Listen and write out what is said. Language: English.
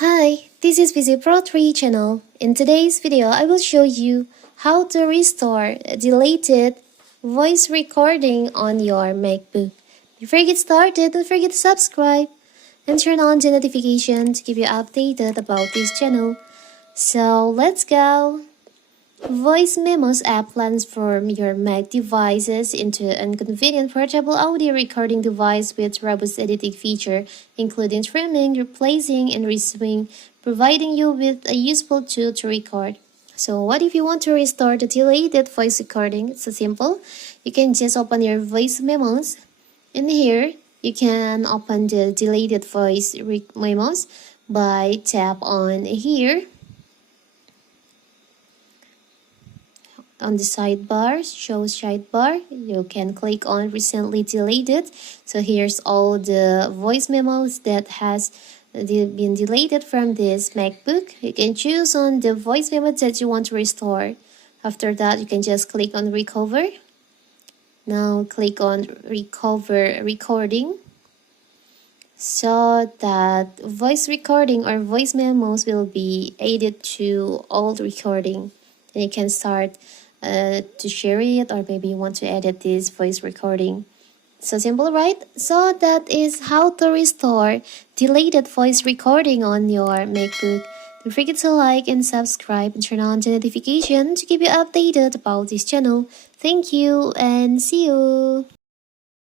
Hi, this is VisiPro3 channel. In today's video, I will show you how to restore a deleted voice recording on your MacBook. Before you get started, don't forget to subscribe and turn on the notification to keep you updated about this channel. So let's go! Voice Memos app transforms your Mac devices into an convenient portable audio recording device with robust editing feature, including trimming, replacing, and resewing, providing you with a useful tool to record. So what if you want to restore the deleted voice recording? It's so simple. You can just open your Voice Memos. In here, you can open the deleted voice memos by tap on here. On the sidebar, show sidebar, you can click on recently deleted. So here's all the voice memos that has been deleted from this MacBook. You can choose on the voice memo that you want to restore. After that, you can just click on recover. Now click on recover recording, so that voice recording or voice memos will be added to old recording. And you can start to share it, or maybe you want to edit this voice recording. So simple, right? So that is how to restore deleted voice recording on your MacBook. Don't forget to like and subscribe and turn on the notification to keep you updated about this channel. Thank you and see you!